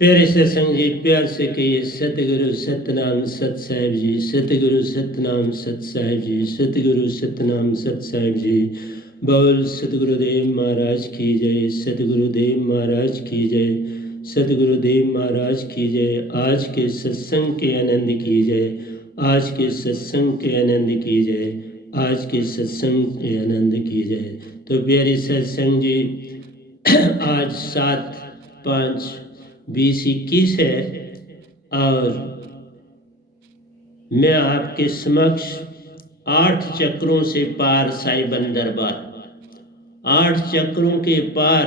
प्यारे सत्संग जी, प्यार से कहिए सतगुरु सतनाम सत साहिब जी, सतगुरु सतनाम सत साहिब जी, सतगुरु सतनाम सत साहिब जी। बोल सतगुरुदेव महाराज की जय, सतगुरुदेव महाराज की जय, सतगुरुदेव महाराज की जय। आज के सत्संग के आनंद की जय, आज के सत्संग के आनंद की जय, आज के सत्संग के आनंद की जय। तो प्यारे सत्संग जी, आज 7/5/2021 है और मैं आपके समक्ष 8 चक्रों से पार साईबन दरबार, 8 चक्रों के पार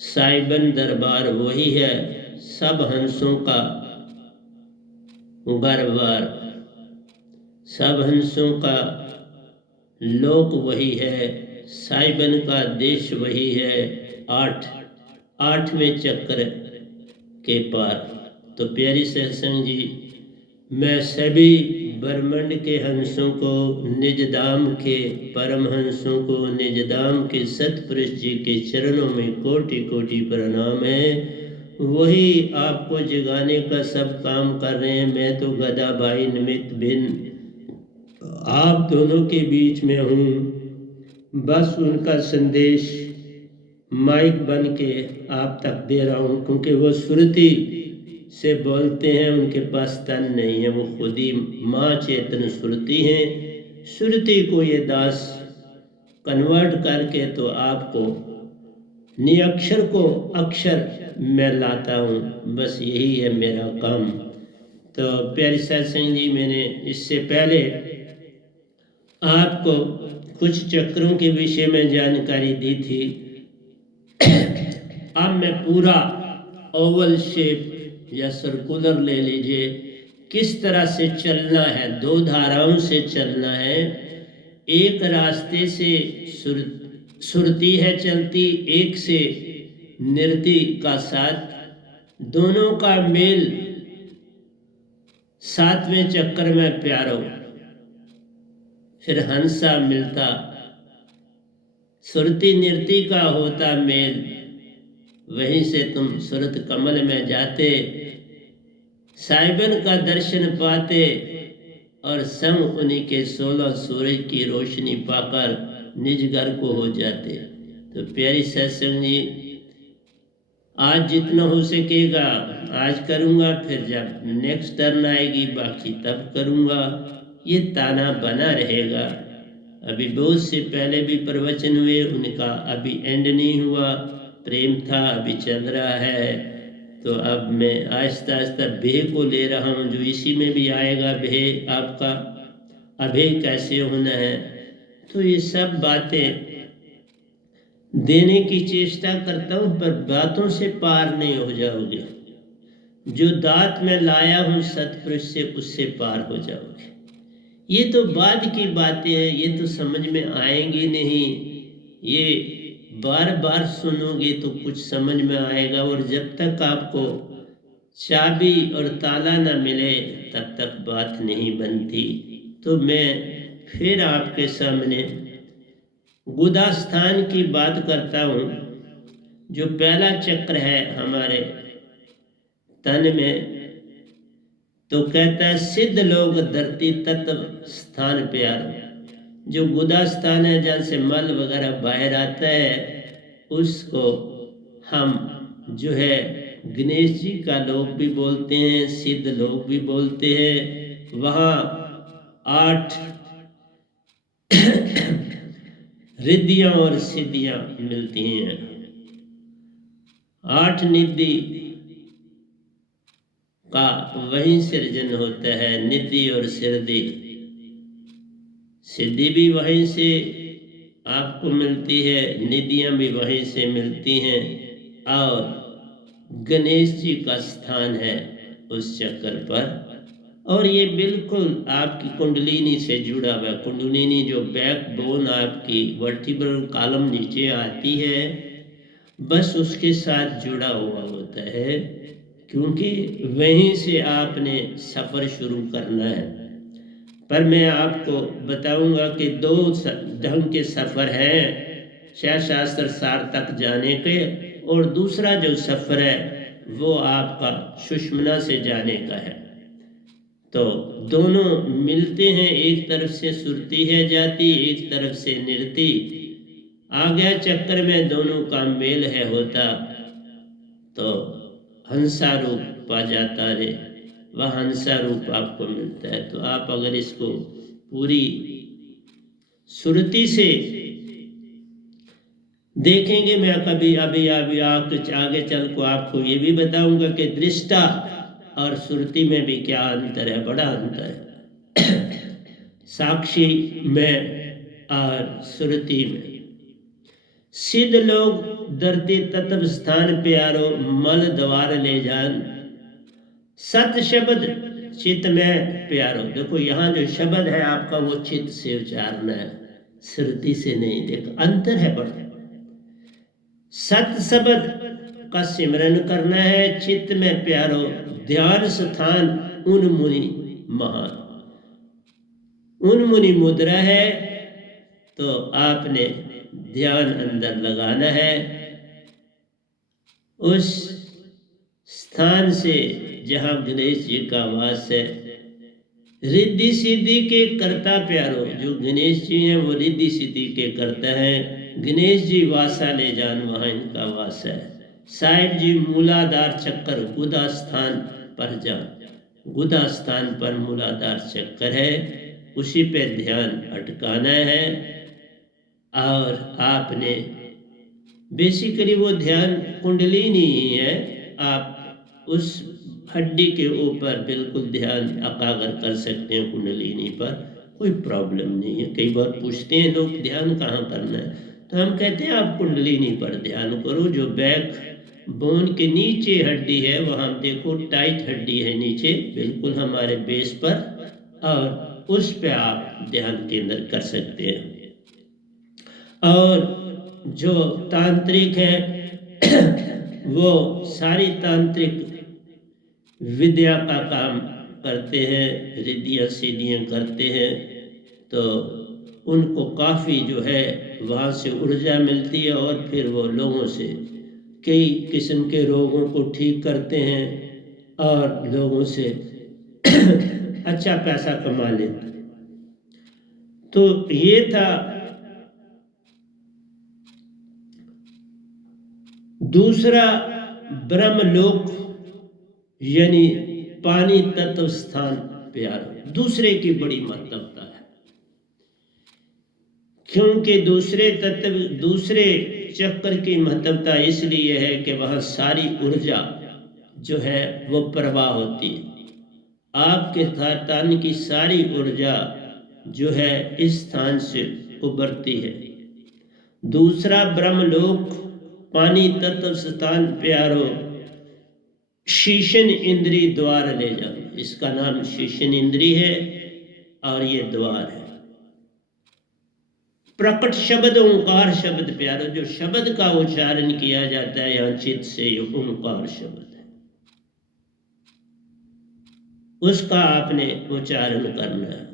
साईबन दरबार वही है, सब हंसों का घरबार, सब हंसों का लोक वही है, साईबन का देश वही है। 8वें चक्र के पार। तो प्यारी सत्संग जी, मैं सभी ब्रह्मांड के हंसों को, निज धाम के परम हंसों को, निज धाम के सतपुरुष जी के चरणों में कोटि कोटि प्रणाम है। वही आपको जगाने का सब काम कर रहे हैं। मैं तो गदा भाई निमित्त भिन्न आप दोनों के बीच में हूँ। बस उनका संदेश माइक बन के आप तक दे रहा हूँ, क्योंकि वो सुरती से बोलते हैं, उनके पास तन नहीं है, वो खुद ही माँ चेतन सुरती हैं। सुरती को ये दास कन्वर्ट करके तो आपको निअक्षर को अक्षर में लाता हूँ, बस यही है मेरा काम। तो प्यारे सत्संग जी, मैंने इससे पहले आपको कुछ चक्रों के विषय में जानकारी दी थी। अब मैं पूरा ओवल शेप या सर्कुलर ले लीजिए, किस तरह से चलना है। 2 धाराओं से चलना है। एक रास्ते से सुरती है चलती, एक से नृत्य का साथ, दोनों का मेल 7वें चक्र में प्यारो, फिर हंसा मिलता, सुरती नृत्य का होता मेल, वहीं से तुम सुरत कमल में जाते, साईबन का दर्शन पाते और संग उन्हीं के 16 सूरज की रोशनी पाकर निज घर को हो जाते। तो प्यारी सत्संग जी, आज जितना हो सकेगा आज करूँगा, फिर जब नेक्स्ट टर्न आएगी बाकी तब करूँगा, ये ताना बना रहेगा। अभी बहुत से पहले भी प्रवचन हुए, उनका अभी एंड नहीं हुआ, प्रेम था अभी चल रहा है। तो अब मैं आहिस्ता आहिस्ता भेह को ले रहा हूँ, जो इसी में भी आएगा। भेह आपका अभेह कैसे होना है, तो ये सब बातें देने की चेष्टा करता हूँ, पर बातों से पार नहीं हो जाओगे। जो दात में लाया हूँ सतपुरुष से, उससे पार हो जाओगे। ये तो बाद की बातें हैं, ये तो समझ में आएंगी नहीं। ये बार बार सुनोगे तो कुछ समझ में आएगा, और जब तक आपको चाबी और ताला न मिले तब तक बात नहीं बनती। तो मैं फिर आपके सामने गुदा स्थान की बात करता हूँ, जो पहला चक्र है हमारे तन में। तो कहता है सिद्ध लोग धरती तत्व स्थान प्यारो। जो गुदा स्थान है, जहाँ से मल वगैरह बाहर आता है, उसको हम जो है गणेश जी का लोक भी बोलते हैं, सिद्ध लोक भी बोलते हैं। वहाँ 8 रिद्धियाँ और सिद्धियाँ मिलती हैं। 8 निधि का वहीं सृजन होता है, निधि और सिद्धि। सिद्धि भी वहीं से आपको मिलती है, निधियाँ भी वहीं से मिलती हैं, और गणेश जी का स्थान है उस चक्कर पर। और ये बिल्कुल आपकी कुंडलिनी से जुड़ा हुआ है। कुंडलिनी जो बैकबोन आपकी वर्टिब्रल कॉलम नीचे आती है, बस उसके साथ जुड़ा हुआ होता है, क्योंकि वहीं से आपने सफ़र शुरू करना है। पर मैं आपको बताऊंगा कि 2 ढंग के सफ़र हैं, 6 शास्त्र सार तक जाने के, और दूसरा जो सफ़र है वो आपका सुषुम्ना से जाने का है। तो दोनों मिलते हैं, एक तरफ से सुरती है जाती, एक तरफ से निरति। आ गया चक्कर में दोनों का मेल है होता, तो हंसा रूप पा जाता रे, वह हंसा रूप आपको मिलता है। तो आप अगर इसको पूरी सुरती से देखेंगे, मैं कभी अभी अभी आगे चल को आपको ये भी बताऊंगा कि दृष्टा और सुरती में भी क्या अंतर है, बड़ा अंतर है साक्षी में और सुरती में। सिद्ध लोग धरती तत्व स्थान प्यारो, मल द्वार ले जान, सत शब्द चित्त में प्यारो। देखो यहाँ जो शब्द है आपका वो चित्त से उच्चारना है, श्रुति से नहीं। देखो अंतर है बड़ा। सत शब्द का सिमरन करना है, चित्त में प्यारो, ध्यान स्थान उन मुनि महान। उन मुनि मुद्रा है, तो आपने ध्यान अंदर लगाना है। उस स्थान से जहाँ गणेश जी का वास है, रिद्धि सिद्धि के कर्ता प्यारो। जो गणेश जी हैं वो रिद्धि सिद्धि के कर्ता हैं। गणेश जी वासा ले जान, वहाँ इनका वास है। साहिब जी मूलाधार चक्कर गुदा स्थान पर जान, गुदा स्थान पर मूलाधार चक्कर है, उसी पे ध्यान अटकाना है। और आपने बेसिकली वो ध्यान कुंडलिनी ही है, आप उस हड्डी के ऊपर बिल्कुल ध्यान एकाग्र कर सकते हैं कुंडलिनी पर, कोई प्रॉब्लम नहीं है। कई बार पूछते हैं लोग ध्यान कहाँ करना है, तो हम कहते हैं आप कुंडलिनी पर ध्यान करो। जो बैक बोन के नीचे हड्डी है वहाँ देखो, टाइट हड्डी है नीचे बिल्कुल हमारे बेस पर, और उस पे आप ध्यान केंद्र कर सकते हैं। और जो तांत्रिक हैं वो सारी तांत्रिक विद्या का काम करते हैं, रिद्धियाँ सीधियाँ करते हैं, तो उनको काफ़ी जो है वहाँ से ऊर्जा मिलती है, और फिर वो लोगों से कई किस्म के रोगों को ठीक करते हैं और लोगों से अच्छा पैसा कमा लेते। तो ये था दूसरा ब्रह्मलोक, यानी पानी तत्व स्थान प्यारा। दूसरे की बड़ी महत्वता है, क्योंकि दूसरे तत्व दूसरे चक्र की महत्वता इसलिए है कि वहाँ सारी ऊर्जा जो है वो प्रवाह होती है। आपके तन की सारी ऊर्जा जो है इस स्थान से उभरती है। दूसरा ब्रह्मलोक पानी तत्व स्थान प्यारो, शीशन इंद्री द्वार ले जाओ। इसका नाम शीशन इंद्री है और ये द्वार है। प्रकट शब्द ओंकार शब्द प्यारो, जो शब्द का उच्चारण किया जाता है यहाँ चित्त से, ओंकार शब्द है, उसका आपने उच्चारण करना है।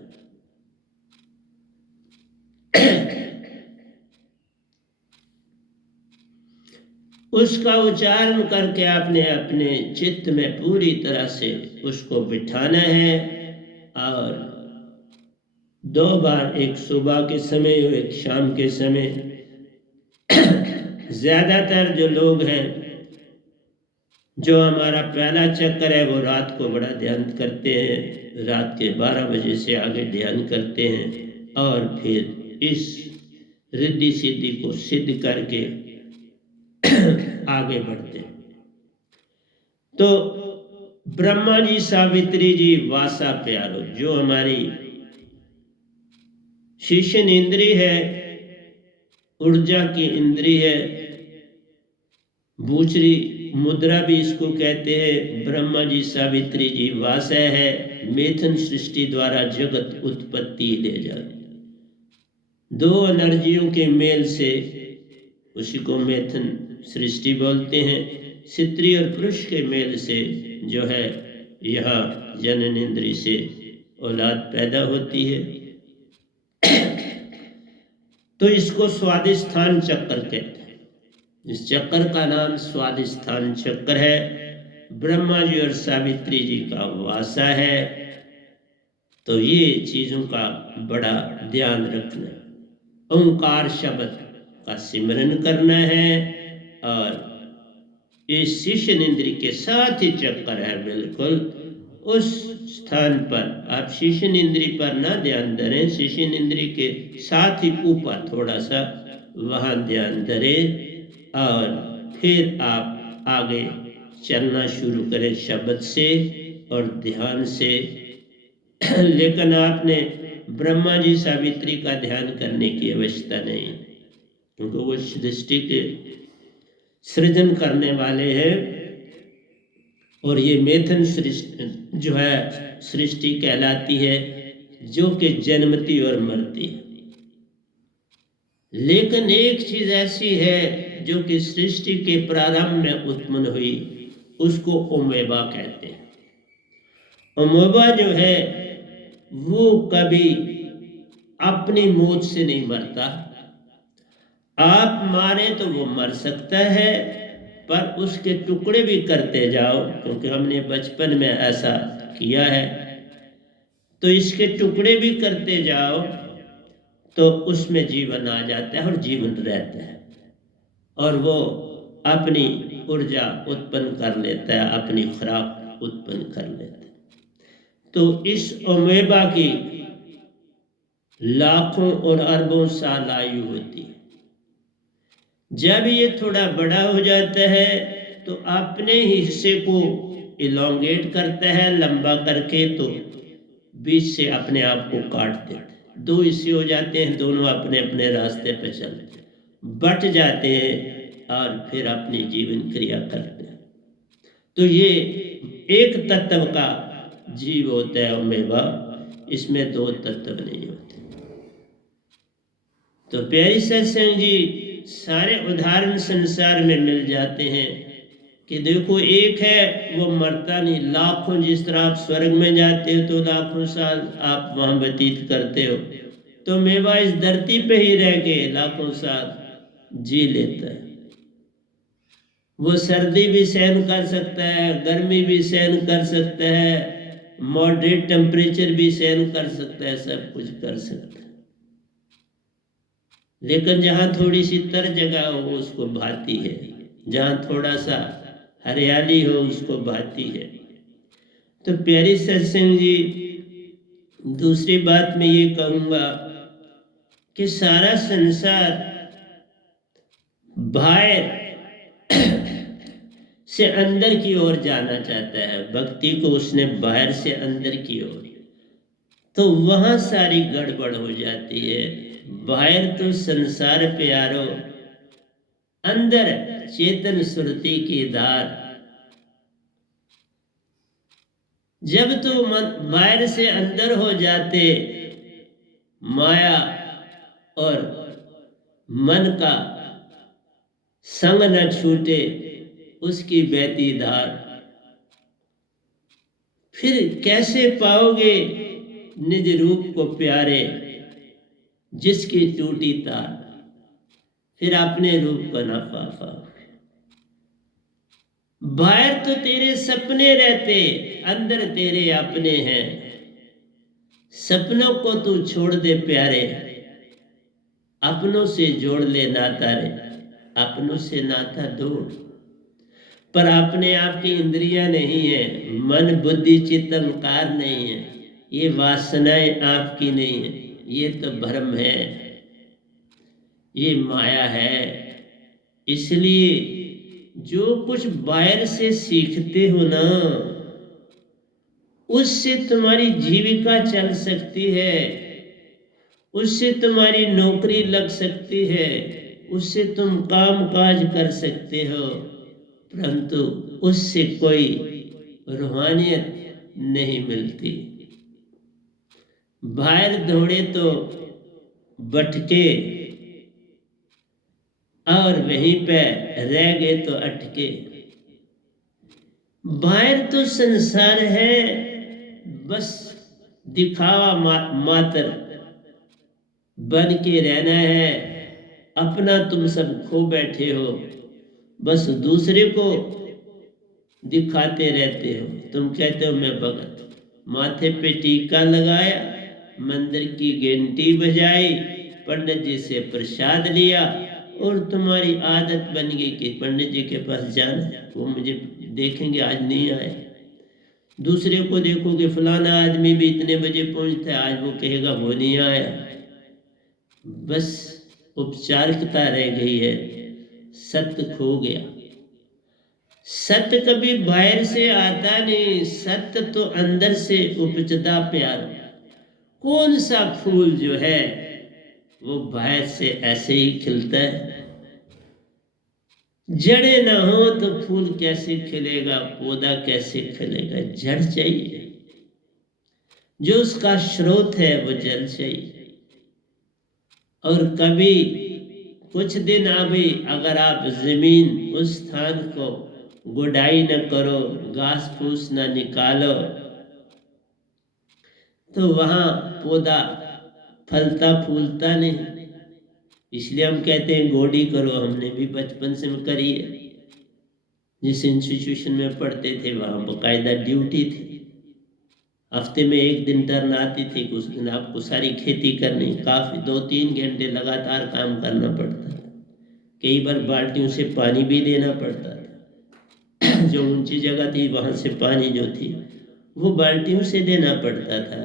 उसका उच्चारण करके आपने अपने चित्त में पूरी तरह से उसको बिठाना है। और 2 बार, एक सुबह के समय और एक शाम के समय। ज़्यादातर जो लोग हैं, जो हमारा पहला चक्कर है, वो रात को बड़ा ध्यान करते हैं, रात के 12 बजे से आगे ध्यान करते हैं, और फिर इस रिद्धि सिद्धि को सिद्ध करके आगे बढ़ते हैं। तो ब्रह्मा जी, सावित्री जी, वासा प्यारो, जो हमारी शीशन इंद्री है, ऊर्जा की इंद्री है, बूचरी मुद्रा भी इसको कहते हैं। ब्रह्मा जी, सावित्री जी, वासा है, मेथन सृष्टि द्वारा जगत उत्पत्ति ले जाती। 2 एनर्जियों के मेल से, उसी को मेथन सृष्टि बोलते हैं। स्त्री और पुरुष के मेल से जो है यहाँ जनन इंद्री से औलाद पैदा होती है। तो इसको स्वादिष्ठान चक्र कहते हैं। इस चक्र का नाम स्वादिष्ठान चक्र है। ब्रह्मा जी और सावित्री जी का वासा है। तो ये चीज़ों का बड़ा ध्यान रखना। ओंकार शब्द का सिमरन करना है और इस शिष्य इंद्री के साथ ही चक्कर है, बिल्कुल उस स्थान पर आप शिष्य इंद्री पर ना ध्यान धरें, शिष्य इंद्री के साथ ही ऊपर थोड़ा सा वहाँ ध्यान धरें और फिर आप आगे चलना शुरू करें शब्द से और ध्यान से। लेकिन आपने ब्रह्मा जी सावित्री का ध्यान करने की आवश्यकता नहीं, क्योंकि वो सृष्टि के सृजन करने वाले हैं और ये मेथन सृष्टि जो है सृष्टि कहलाती है, जो कि जन्मती और मरती है। लेकिन एक चीज ऐसी है जो कि सृष्टि के प्रारंभ में उत्पन्न हुई, उसको ओमेबा कहते हैं। ओमेबा जो है वो कभी अपनी मौत से नहीं मरता। आप मारे तो वो मर सकता है, पर उसके टुकड़े भी करते जाओ, क्योंकि हमने बचपन में ऐसा किया है। तो इसके टुकड़े भी करते जाओ तो उसमें जीवन आ जाता है और जीवन रहता है और वो अपनी ऊर्जा उत्पन्न कर लेता है, अपनी खुराक उत्पन्न कर लेता है। तो इस ओमेबा की लाखों और अरबों साल आयु होती है। जब ये थोड़ा बड़ा हो जाता है तो अपने हिस्से को इलोंगेट करता है, लंबा करके, तो बीच से अपने आप को काट देता है। दो हिस्से हो जाते हैं, दोनों अपने अपने रास्ते पर चलते बट जाते हैं और फिर अपनी जीवन क्रिया करते हैं। तो ये एक तत्व का जीव होता है ओमेगा, इसमें दो तत्व नहीं होते। तो प्यारी सत्संग जी, सारे उदाहरण संसार में मिल जाते हैं कि देखो एक है वो मरता नहीं, लाखों, जिस तरह आप स्वर्ग में जाते हो तो लाखों साल आप वहां व्यतीत करते हो, तो मेवा इस धरती पे ही रह के लाखों साल जी लेता है। वो सर्दी भी सहन कर सकता है, गर्मी भी सहन कर सकता है, मॉडरेट टेम्परेचर भी सहन कर सकता है, सब कुछ कर सकता है। लेकिन जहाँ थोड़ी सी तर जगह हो उसको भाती है, जहाँ थोड़ा सा हरियाली हो उसको भाती है। तो प्यारी सत्संग जी, दूसरी बात मैं ये कहूँगा कि सारा संसार बाहर से अंदर की ओर जाना चाहता है, भक्ति को उसने बाहर से अंदर की ओर, तो वहाँ सारी गड़बड़ हो जाती है। बाहर तो संसार प्यारो, अंदर चेतन सुरती की धार। जब तो बाहर से अंदर हो जाते, माया और मन का संग न छूटे उसकी बहती धार, फिर कैसे पाओगे निज रूप को प्यारे, जिसकी टूटी तार, फिर अपने रूप को ना पा पाओगे। बाहर तो तेरे सपने रहते, अंदर तेरे अपने हैं। सपनों को तू छोड़ दे प्यारे, अपनों से जोड़ ले नाता रे, अपनों से नाता जोड़। पर अपने आप की इंद्रियां नहीं है, मन बुद्धि चित्त अहंकार नहीं है, ये वासनाएं आपकी नहीं है, ये तो भ्रम है, ये माया है। इसलिए जो कुछ बाहर से सीखते हो ना, उससे तुम्हारी जीविका चल सकती है, उससे तुम्हारी नौकरी लग सकती है, उससे तुम काम काज कर सकते हो, परंतु उससे कोई रूहानियत नहीं मिलती। बाहर दौड़े तो भटके और वहीं पे रह गए तो अटके। बाहर तो संसार है, बस दिखावा मात्र बन के रहना है, अपना तुम सब खो बैठे हो, बस दूसरे को दिखाते रहते हो। तुम कहते हो मैं भगत, माथे पे टीका लगाया, मंदिर की घंटी बजाई, पंडित जी से प्रसाद लिया, और तुम्हारी आदत बन गई कि पंडित जी के पास जाना, वो मुझे देखेंगे आज नहीं आए। दूसरे को देखो कि फलाना आदमी भी इतने बजे पहुंचता है, आज वो कहेगा वो नहीं आया। बस औपचारिकता रह गई है, सत्य खो गया। सत्य कभी बाहर से आता नहीं, सत्य तो अंदर से उपजता प्यार। कौन सा फूल जो है वो बाहर से ऐसे ही खिलता है? जड़ें ना हो तो फूल कैसे खिलेगा, पौधा कैसे खिलेगा? जड़ चाहिए, जो उसका स्रोत है वो जल चाहिए। और कभी कुछ दिन अभी अगर आप जमीन उस स्थान को गुडाई न करो, घास फूस न निकालो, तो वहां पौधा फलता फूलता नहीं। इसलिए हम कहते हैं गोडी करो, हमने भी बचपन से करी है। जिस इंस्टीट्यूशन में पढ़ते थे वहां बकायदा ड्यूटी थी, हफ्ते में एक दिन टर्न आती थी, उस दिन आपको सारी खेती करनी, काफी 2-3 घंटे लगातार काम करना पड़ता था। कई बार बाल्टियों से पानी भी देना पड़ता था। जो ऊंची जगह थी वहां से पानी जो थी वो बाल्टियों से देना पड़ता था।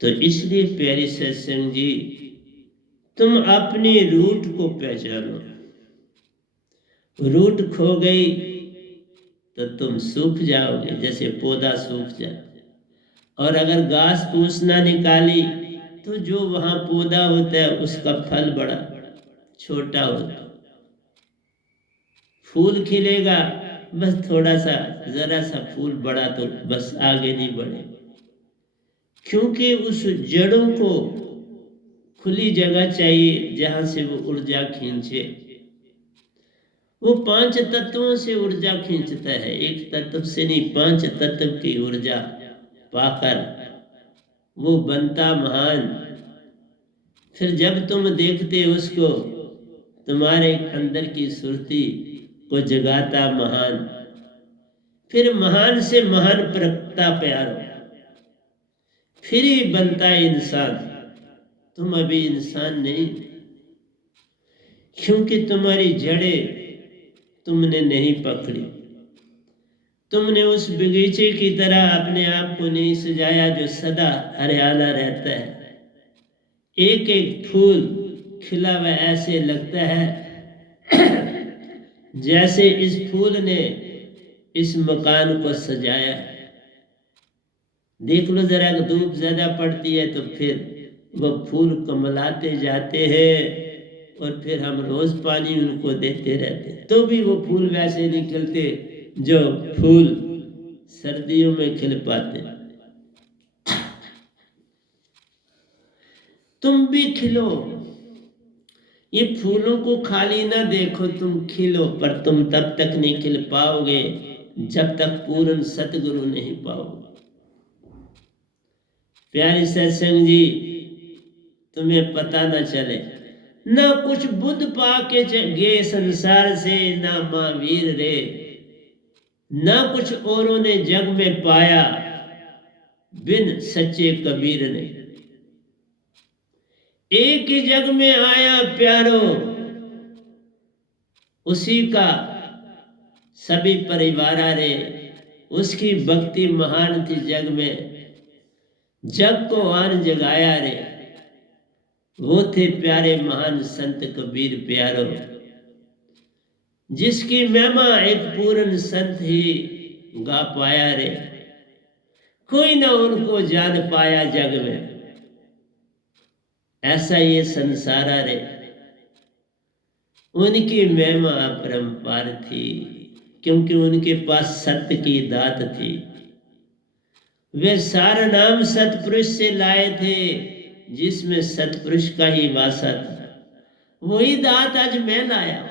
तो इसलिए प्यारे सत्संग जी, तुम अपने रूट को पहचानो। रूट खो गई तो तुम सूख जाओगे, जैसे पौधा सूख जाता। और अगर घास फूस ना निकाली तो जो वहां पौधा होता है उसका फल बड़ा छोटा होता है। फूल खिलेगा बस थोड़ा सा, जरा सा फूल बड़ा तो बस आगे नहीं बढ़े, क्योंकि उस जड़ों को खुली जगह चाहिए जहां से वो ऊर्जा खींचे। वो 5 तत्वों से ऊर्जा खींचता है, एक तत्व से नहीं, 5 तत्व की ऊर्जा पाकर वो बनता महान। फिर जब तुम देखते उसको, तुम्हारे अंदर की सुरती को जगाता महान। फिर महान से महान प्रकटा प्यारो, फिर ही बनता इंसान। तुम अभी इंसान नहीं, क्योंकि तुम्हारी जड़ें तुमने नहीं पकड़ी। तुमने उस बगीचे की तरह अपने आप को नहीं सजाया जो सदा हरियाला रहता है। एक एक फूल खिला हुआ ऐसे लगता है जैसे इस फूल ने इस मकान को सजाया। देख लो जरा, धूप ज्यादा पड़ती है तो फिर वो फूल कमलाते जाते हैं, और फिर हम रोज पानी उनको देते रहते हैं, तो भी वो फूल वैसे नहीं खिलते जो फूल सर्दियों में खिल पाते। तुम भी खिलो, ये फूलों को खाली ना देखो, तुम खिलो, पर तुम तब तक नहीं खिल पाओगे जब तक पूर्ण सतगुरु नहीं पाओगे। प्यारे सत्संग जी, तुम्हें पता ना चले, ना कुछ बुद्ध पाके गे संसार से, ना महावीर रे, ना कुछ औरों ने जग में पाया बिन सच्चे कबीर ने। एक ही जग में आया प्यारो, उसी का सभी परिवार रे, उसकी भक्ति महान थी जग में, जग को आन जगाया रे। वो थे प्यारे महान संत कबीर प्यारो, जिसकी महिमा एक पूर्ण संत ही गा पाया रे। कोई ना उनको जान पाया जग में, ऐसा ये संसार रे। उनकी महिमा अपरंपार थी, क्योंकि उनके पास सत्य की दात थी। वे सारा नाम सतपुरुष से लाए थे, जिसमें सतपुरुष का ही वासा था। वही दात आज मैं लाया।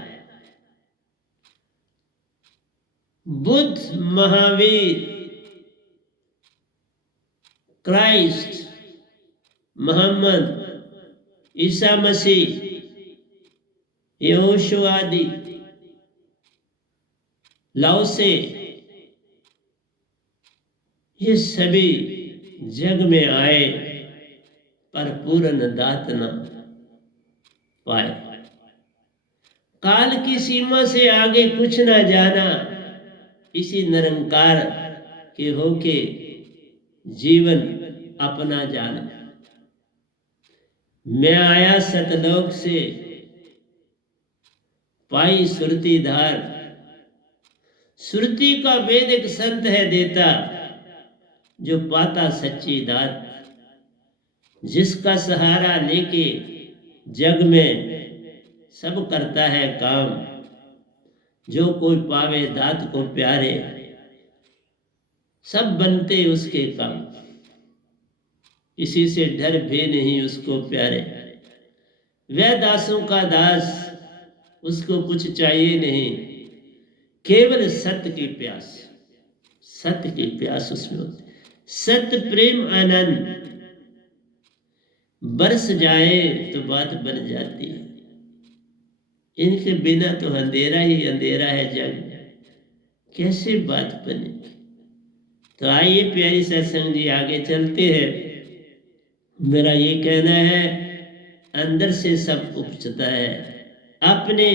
बुद्ध, महावीर, क्राइस्ट, मोहम्मद, ईसा मसीह, यहोशू आदि लाओ से, ये सभी जग में आए पर पूर्ण दात न पाए। काल की सीमा से आगे कुछ ना जाना, इसी निरंकार के होके जीवन अपना जाना। मैं आया सतलोक से, पाई सुरती धार। सुरती का वेद एक संत है देता, जो पाता सच्ची दात। जिसका सहारा लेके जग में सब करता है काम। जो कोई पावे दात को प्यारे, सब बनते उसके काम। इसी से डर भी नहीं उसको प्यारे। वह दासों का दास, उसको कुछ चाहिए नहीं, केवल सत्य की प्यास। सत्य की प्यास उसमें होती। सत्य प्रेम आनंद बरस जाए तो बात बन जाती है। इनके बिना तो अंधेरा ही अंधेरा है जग, कैसे बात बने। तो आइए प्यारी सत्संग जी आगे चलते हैं। मेरा ये कहना है, अंदर से सब उपजता है। अपने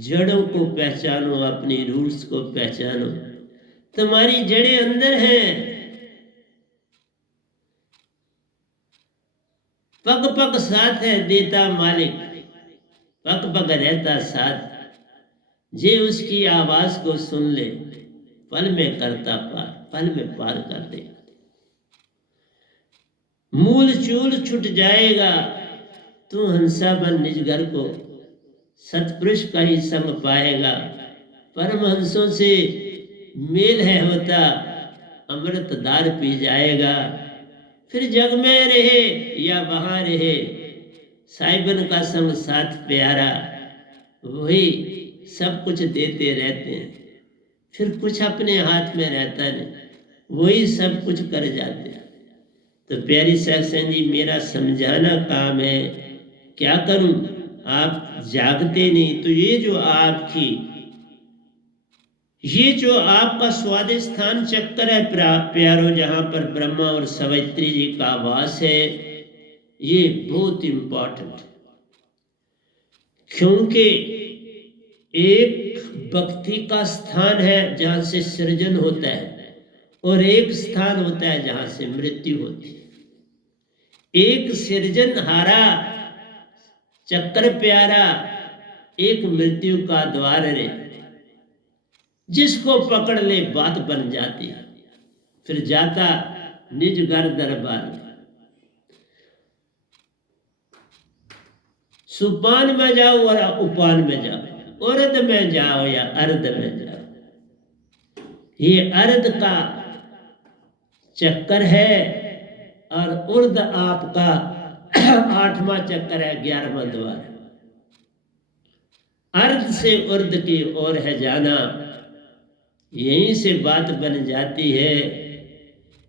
जड़ों को पहचानो, अपनी रूट्स को पहचानो। तुम्हारी जड़ें अंदर हैं। पग पग साथ है देता मालिक, पग पग रहता साथ। जे उसकी आवाज को सुन ले, पल में करता पार, पल में पार कर दे। मूल चूल छुट जाएगा, तू हंसा बन निज घर को। सतपुरुष का ही संग पाएगा, परमहंसों से मेल है होता। अमृत दार पी जाएगा, फिर जग में रहे या वहां रहे। साहिबन का संग साथ प्यारा, वही सब कुछ देते रहते हैं। फिर कुछ अपने हाथ में रहता नहीं, वही सब कुछ कर जाते हैं। तो प्यारी सत्संग जी, मेरा समझाना काम है। क्या करूं, आप जागते नहीं। तो ये जो आपका स्वादिष्ठान चक्कर है प्यारो, जहां पर ब्रह्मा और सावित्री जी का वास है, ये बहुत इंपॉर्टेंट है। क्योंकि एक भक्ति का स्थान है जहां से सृजन होता है, और एक स्थान होता है जहां से मृत्यु होती है। एक सृजनहारा चक्कर प्यारा, एक मृत्यु का द्वार रे। जिसको पकड़ ले बात बन जाती है, फिर जाता निज घर दरबार। सुपान में जाओ और उपान में जाओ, अर्ध में जाओ या अर्ध में जाओ। ये अर्ध का चक्कर है, और उर्ध आपका 8वां चक्कर है, 11वां द्वार। अर्ध से उर्ध की ओर है जाना, यहीं से बात बन जाती है।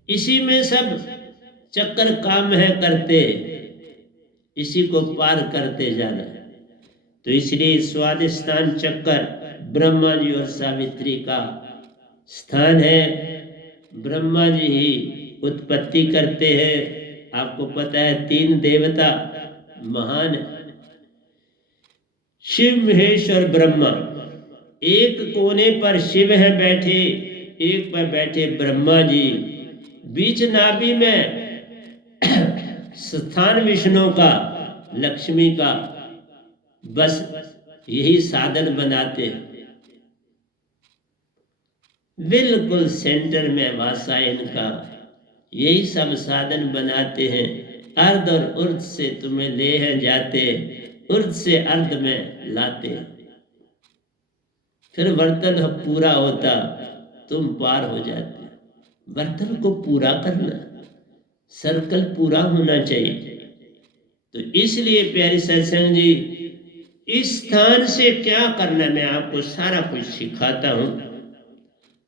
इसी में सब चक्कर काम है करते, इसी को पार करते जाना। तो इसलिए स्वादिष्ठान चक्कर ब्रह्मा जी और सावित्री का स्थान है। ब्रह्मा जी ही उत्पत्ति करते हैं। आपको पता है 3 देवता महान, शिव महेश और ब्रह्मा। एक कोने पर शिव है बैठे, एक पर बैठे ब्रह्मा जी। बीच नाभि में स्थान विष्णु का, लक्ष्मी का। बस यही साधन बनाते हैं। बिल्कुल सेंटर में वासा इनका, यही सब साधन बनाते हैं। अर्ध और उर्ध से तुम्हें ले हैं जाते, उर्ध से अर्ध में लाते। फिर वर्तन पूरा होता, तुम पार हो जाते। वर्तन को पूरा करना, सर्कल पूरा होना चाहिए। तो इसलिए प्यारी सत्संग जी, इस स्थान से क्या करना, मैं आपको सारा कुछ सिखाता हूं।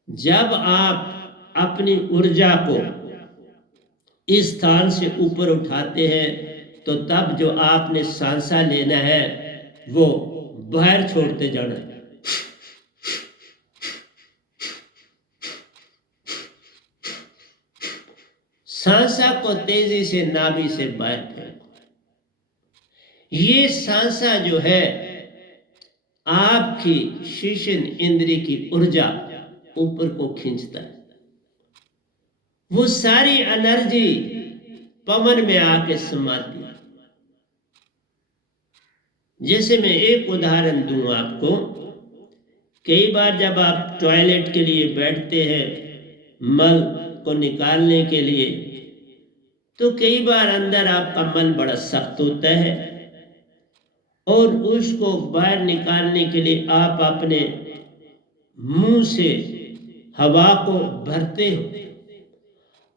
जब आप अपनी ऊर्जा को इस स्थान से ऊपर उठाते हैं, तो तब जो आपने सांसा लेना है वो बाहर छोड़ते जाना। सांसा को तेजी से नाभि से बाहर फेंको। ये सांसा जो है आपकी शीशन इंद्रिय की ऊर्जा ऊपर को खींचता है। वो सारी एनर्जी पवन में आके समाती है। जैसे मैं एक उदाहरण दूं आपको, कई बार जब आप टॉयलेट के लिए बैठते हैं मल को निकालने के लिए, तो कई बार अंदर आपका मल बड़ा सख्त होता है और उसको बाहर निकालने के लिए आप अपने मुंह से हवा को भरते हो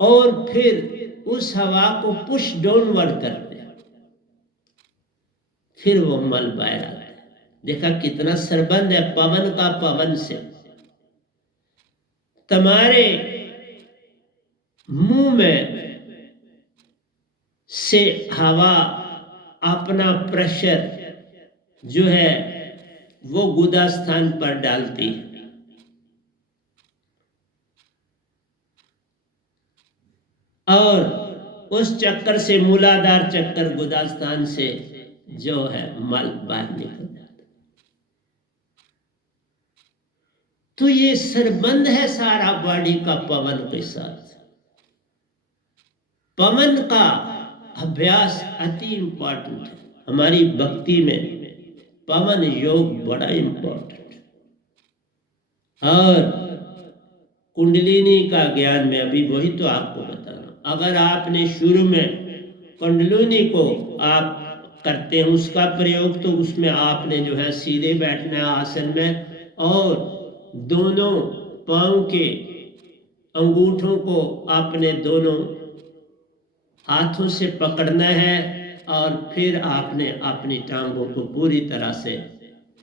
और फिर उस हवा को पुश डाउनवर्ड करते हो, फिर वो मल बाहर आता है। देखा कितना संबंध है पवन का पवन से। तुम्हारे मुंह में से हवा अपना प्रेशर जो है वो गुदा स्थान पर डालती है और उस चक्कर से मूलाधार चक्कर गुदा स्थान से जो है मल बाहर निकल जाता। तो ये संबंध है सारा बॉडी का पवन के साथ। पवन का अभ्यास अति इंपॉर्टेंट है। हमारी भक्ति में पवन योग बड़ा इंपॉर्टेंट है। और कुंडलिनी का ज्ञान में अभी वही तो आपको बता रहा हूं। अगर आपने शुरू में कुंडलिनी को आप करते हैं उसका प्रयोग, तो उसमें आपने जो है सीधे बैठना है आसन में और दोनों पांव के अंगूठों को आपने दोनों हाथों से पकड़ना है और फिर आपने अपनी टांगों को पूरी तरह से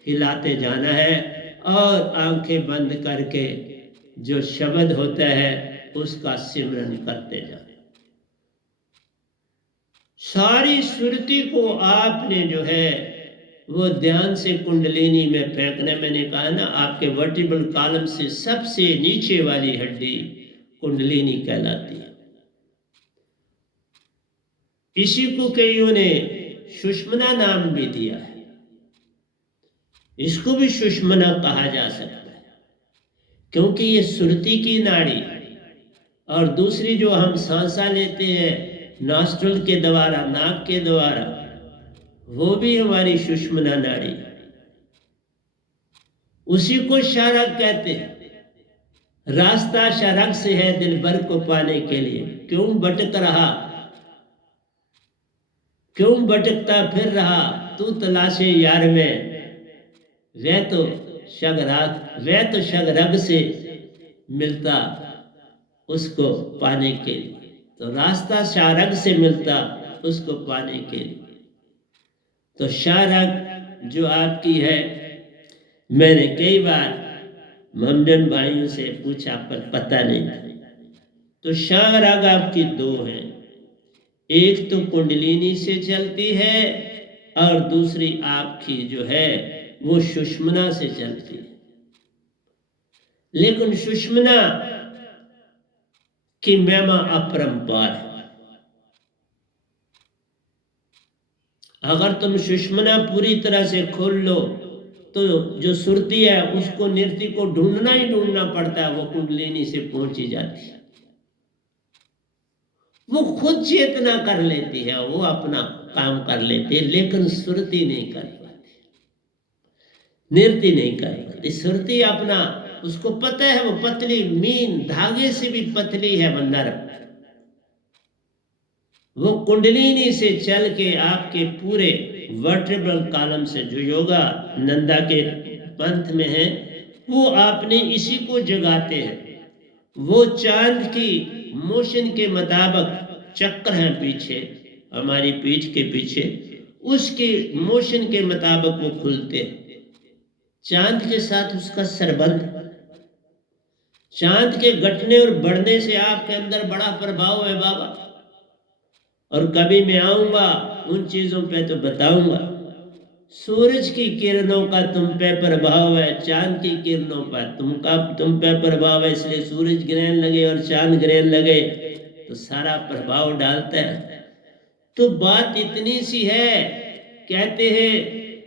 हिलाते जाना है और आंखें बंद करके जो शब्द होता है उसका सिमरन करते जाना। सारी सुरती को आपने जो है वो ध्यान से कुंडलिनी में फेंकना। मैंने कहा ना आपके वर्टिब्रल कॉलम से सबसे नीचे वाली हड्डी कुंडलिनी कहलाती है। इसी को कईयों ने सुषुम्ना नाम भी दिया है। इसको भी सुषुम्ना कहा जा सकता है क्योंकि ये सुरती की नाड़ी और दूसरी जो हम सांसा लेते हैं नॉस्ट्रल के द्वारा, नाक के द्वारा, वो भी हमारी सुषुम्ना नाड़ी। उसी को शारक कहते हैं। रास्ता शारक से है दिल भर को पाने के लिए, क्यों भटक रहा, क्यों भटकता फिर रहा तू तलाशे यार में, वह तो शगरग से मिलता उसको पाने के लिए। तो रास्ता शारग से मिलता उसको पाने के लिए। तो शारग जो आपकी है, मैंने कई बार ममडन भाइयों से पूछा पर पता नहीं। तो शारग आपकी दो हैं, एक तो कुंडलिनी से चलती है और दूसरी आपकी जो है वो सुषुम्ना से चलती है। लेकिन सुषुम्ना की महिमा अपरंपार है। अगर तुम सुषुम्ना पूरी तरह से खोल लो तो जो सुरती है उसको नृत्य को ढूंढना ही ढूंढना पड़ता है, वो कुंडलिनी से पहुंची जाती है। वो खुद चेतना कर लेती है, वो अपना काम कर लेती है, लेकिन सुरती नहीं कर पाती, नृत्य नहीं कर पाती। सुरती अपना, उसको पता है वो पतली, मीन धागे से भी पतली है वो नरम। वो कुंडलिनी से चल के आपके पूरे वर्टिब्रल कॉलम से, जो योगा नंदा के पंथ में है, वो आपने इसी को जगाते हैं। वो चांद की मोशन के मुताबिक चक्र हैं पीछे, हमारी पीठ के पीछे, उसके मोशन के मुताबिक वो खुलते हैं। चांद के साथ उसका संबंध, चांद के घटने और बढ़ने से आपके अंदर बड़ा प्रभाव है बाबा। और कभी मैं आऊंगा उन चीजों पे तो बताऊंगा। सूरज की किरणों का तुम पे प्रभाव है, चांद की किरणों पर तुम पे प्रभाव है, इसलिए सूरज ग्रहण लगे और चांद ग्रहण लगे तो सारा प्रभाव डालता है। तो बात इतनी सी है, कहते हैं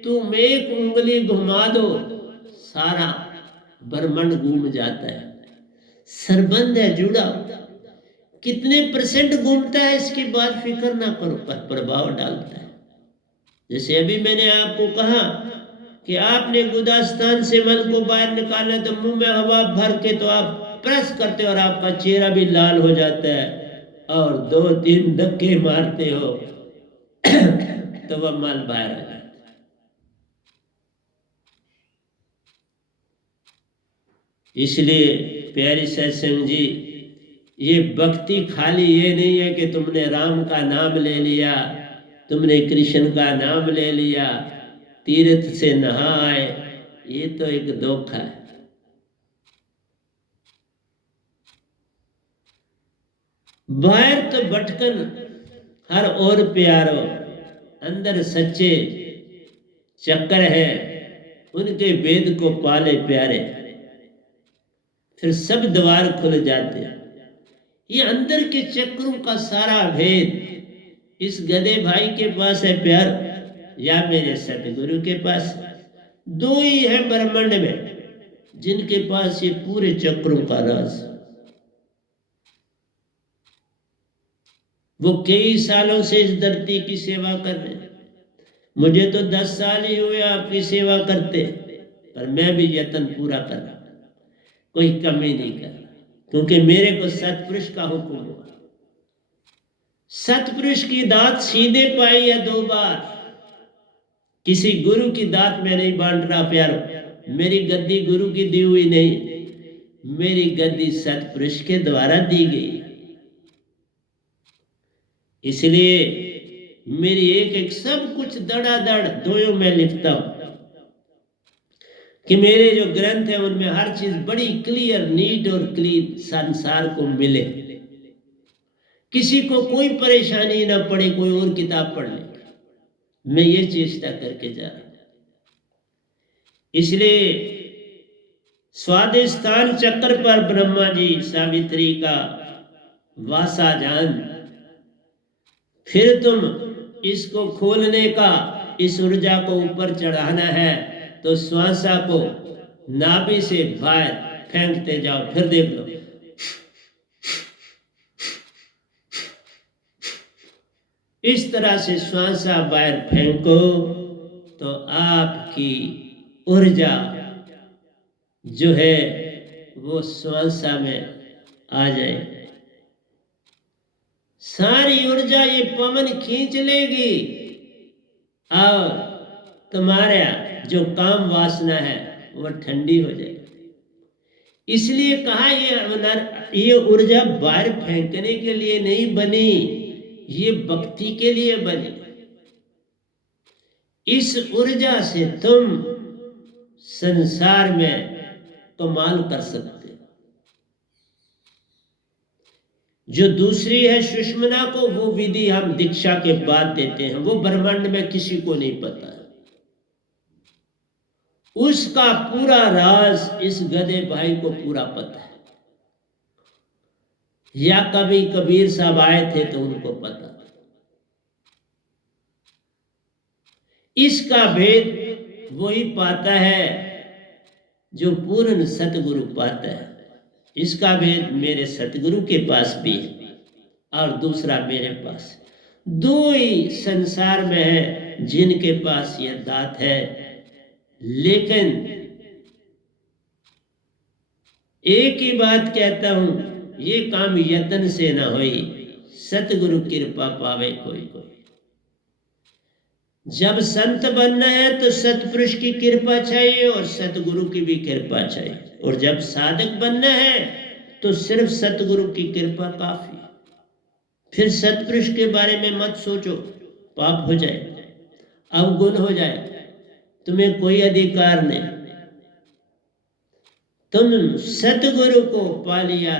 तुम एक उंगली घुमा दो सारा ब्रह्मांड घूम जाता है। संबंध है जुड़ा, कितने परसेंट घूमता है इसकी बात फिक्र ना करो, पर प्रभाव डालता है। जैसे अभी मैंने आपको कहा कि आपने गुदास्तान से मल को बाहर निकालना, तो मुंह में हवा भर के तो आप प्रेस करते हो और आपका चेहरा भी लाल हो जाता है, और 2-3 धक्के मारते हो तो वह मल बाहर आ जाता है। इसलिए प्यारी सत्संग जी, ये भक्ति खाली ये नहीं है कि तुमने राम का नाम ले लिया, तुमने कृष्ण का नाम ले लिया, तीर्थ से नहा आए, ये तो एक धोखा है। बाहर तो भटकन हर और प्यारो, अंदर सच्चे चक्कर है, उनके वेद को पाले प्यारे, फिर सब द्वार खुल जाते हैं। ये अंदर के चक्रों का सारा भेद इस गधे भाई के पास है प्यार, या मेरे सतगुरु के पास। दो ही है ब्रह्मांड में जिनके पास ये पूरे चक्रों का राज। वो कई सालों से इस धरती की सेवा कर रहे हैं। मुझे तो 10 साल ही हुए आपकी सेवा करते, पर मैं भी यत्न पूरा कर रहा, कोई कमी नहीं कर रहा, क्योंकि मेरे को सतपुरुष का हुक्म हुआ। सतपुरुष की दात सीधे पाई है 2 बार, किसी गुरु की दात में नहीं बांट रहा प्यारो। मेरी गद्दी गुरु की दी हुई नहीं, मेरी गद्दी सतपुरुष के द्वारा दी गई। इसलिए मेरी एक एक सब कुछ दड़ादड़ दोयों में लिखता हूं कि मेरे जो ग्रंथ है उनमें हर चीज बड़ी क्लियर, नीट और क्लीन संसार को मिले, किसी को कोई परेशानी ना पड़े कोई और किताब पढ़ने। मैं ये चेष्टा करके जा रहा हूं। इसलिए स्वादिष्ठान चक्र पर ब्रह्मा जी सावित्री का वासा जान, फिर तुम इसको खोलने का, इस ऊर्जा को ऊपर चढ़ाना है तो श्वासा को नाभि से बाहर फेंकते जाओ। फिर देख लो, इस तरह से श्वासा बाहर फेंको तो आपकी ऊर्जा जो है वो श्वासा में आ जाए। सारी ऊर्जा ये पवन खींच लेगी और तुम्हारा जो काम वासना है वो ठंडी हो जाएगी। इसलिए कहा ये ऊर्जा बाहर फेंकने के लिए नहीं बनी, ये भक्ति के लिए बनी। इस ऊर्जा से तुम संसार में कमाल कर सकते। जो दूसरी है सुषमना को, वो विधि हम दीक्षा के बाद देते हैं, वो ब्रह्मांड में किसी को नहीं पता। उसका पूरा राज इस गधे भाई को पूरा पता है, या कभी कबीर साहब आए थे तो उनको पता। इसका भेद वही पाता है जो पूर्ण सतगुरु पाता है। इसका भेद मेरे सतगुरु के पास भी है और दूसरा मेरे पास। दो ही संसार में है जिनके पास यह दात है, लेकिन एक ही बात कहता हूं, ये काम यत्न से ना होई, सतगुरु कृपा पावे कोई कोई। जब संत बनना है तो सतपुरुष की कृपा चाहिए और सतगुरु की भी कृपा चाहिए, और जब साधक बनना है तो सिर्फ सतगुरु की कृपा काफी। फिर सतपुरुष के बारे में मत सोचो, पाप हो जाए, अवगुण हो जाए, तुम्हें कोई अधिकार नहीं। तुम सतगुरु को पा लिया,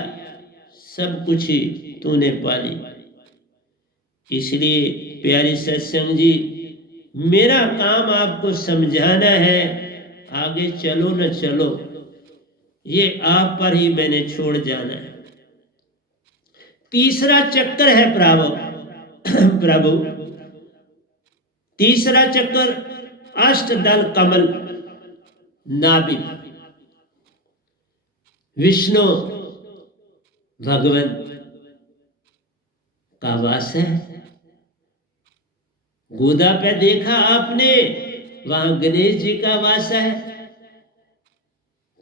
सब कुछ ही तूने पा लिया। इसलिए प्यारी सत्संग जी, मेरा काम आपको समझाना है, आगे चलो न चलो ये आप पर ही मैंने छोड़ जाना है। तीसरा चक्कर है प्रभु तीसरा चक्कर अष्टदल कमल नाभि, विष्णु भगवान का वास है। गोदा पे देखा आपने, वहां गणेश जी का वास है।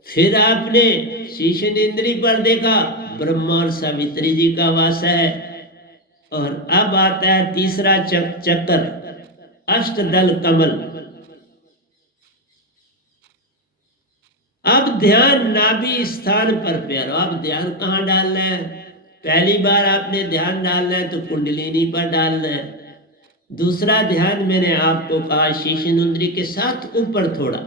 फिर आपने शीशनेन्द्री पर देखा, ब्रह्मा और सावित्री जी का वास है। और अब आता है तीसरा चक्कर अष्टदल कमल। अब ध्यान नाभि स्थान पर प्यारो। अब ध्यान कहाँ डालना है? पहली बार आपने ध्यान डालना है तो कुंडलिनी पर डालना है। दूसरा ध्यान मैंने आपको कहा शीशनेन्द्री के साथ ऊपर थोड़ा,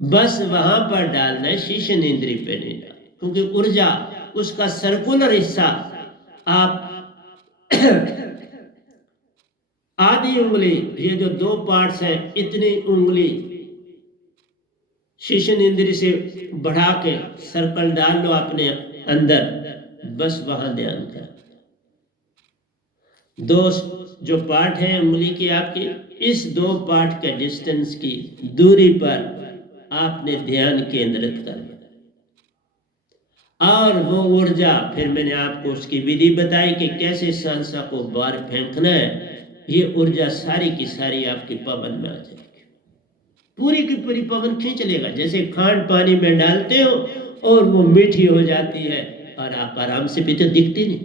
बस वहां पर डालना है, शीशनेन्द्री पे नहीं डालना, क्योंकि ऊर्जा उसका सर्कुलर हिस्सा आप आधी उंगली, ये जो दो पार्ट्स हैं, इतनी उंगली शीशनेन्द्री से बढ़ा के सर्कल डाल लो अपने अंदर, बस वहां ध्यान कर। दो जो पार्ट है उंगली की आपकी, इस दो पार्ट के डिस्टेंस की दूरी पर आपने ध्यान केंद्रित करना। और वो ऊर्जा, फिर मैंने आपको उसकी विधि बताई कि कैसे सांसा को बाहर फेंकना है। ये ऊर्जा सारी की सारी आपकी पवन में आ जाएगी, पूरी की पूरी पवन खींच लेगा। जैसे खांड पानी में डालते हो और वो मीठी हो जाती है और आप आराम से पीते, दिखती नहीं।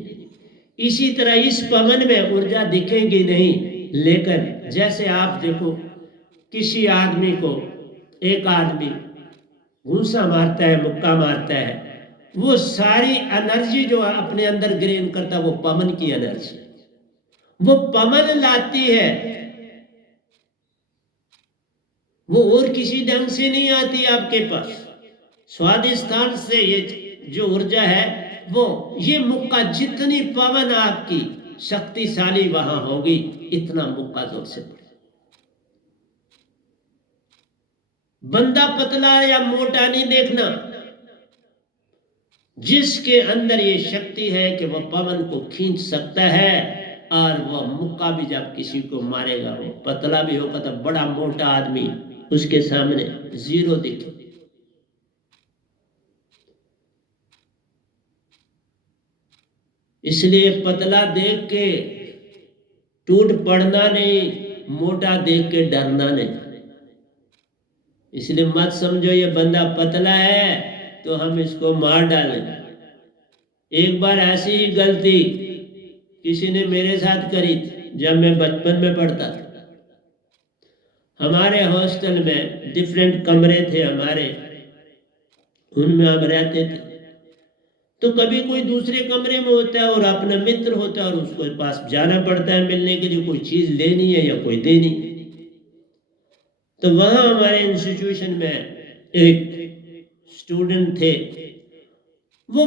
इसी तरह इस पवन में ऊर्जा दिखेगी नहीं, लेकिन जैसे आप देखो किसी आदमी को, एक आदमी घूंसा मारता है, मुक्का मारता है, वो सारी एनर्जी जो अपने अंदर ग्रहण करता है वो पवन की एनर्जी, वो पवन लाती है, वो और किसी ढंग से नहीं आती आपके पास। स्वादिष्ठान से ये जो ऊर्जा है वो, ये मुक्का, जितनी पवन आपकी शक्तिशाली वहां होगी, इतना मुक्का जोर से पड़े। बंदा पतला या मोटा नहीं देखना, जिसके अंदर ये शक्ति है कि वह पवन को खींच सकता है, और वह मुक्का भी जब किसी को मारेगा, वो पतला भी होगा तो बड़ा मोटा आदमी उसके सामने जीरो दिखे। इसलिए पतला देख के टूट पड़ना नहीं, मोटा देख के डरना नहीं। इसलिए मत समझो ये बंदा पतला है तो हम इसको मार डालें। एक बार ऐसी ही गलती किसी ने मेरे साथ करी थी जब मैं बचपन में पढ़ता था। हमारे हॉस्टल में डिफरेंट कमरे थे हमारे, उनमें हम रहते थे। तो कभी कोई दूसरे कमरे में होता है और अपना मित्र होता है और उसके पास जाना पड़ता है मिलने के लिए, कोई चीज लेनी है या कोई देनी। तो वहां हमारे इंस्टीट्यूशन में एक स्टूडेंट थे, वो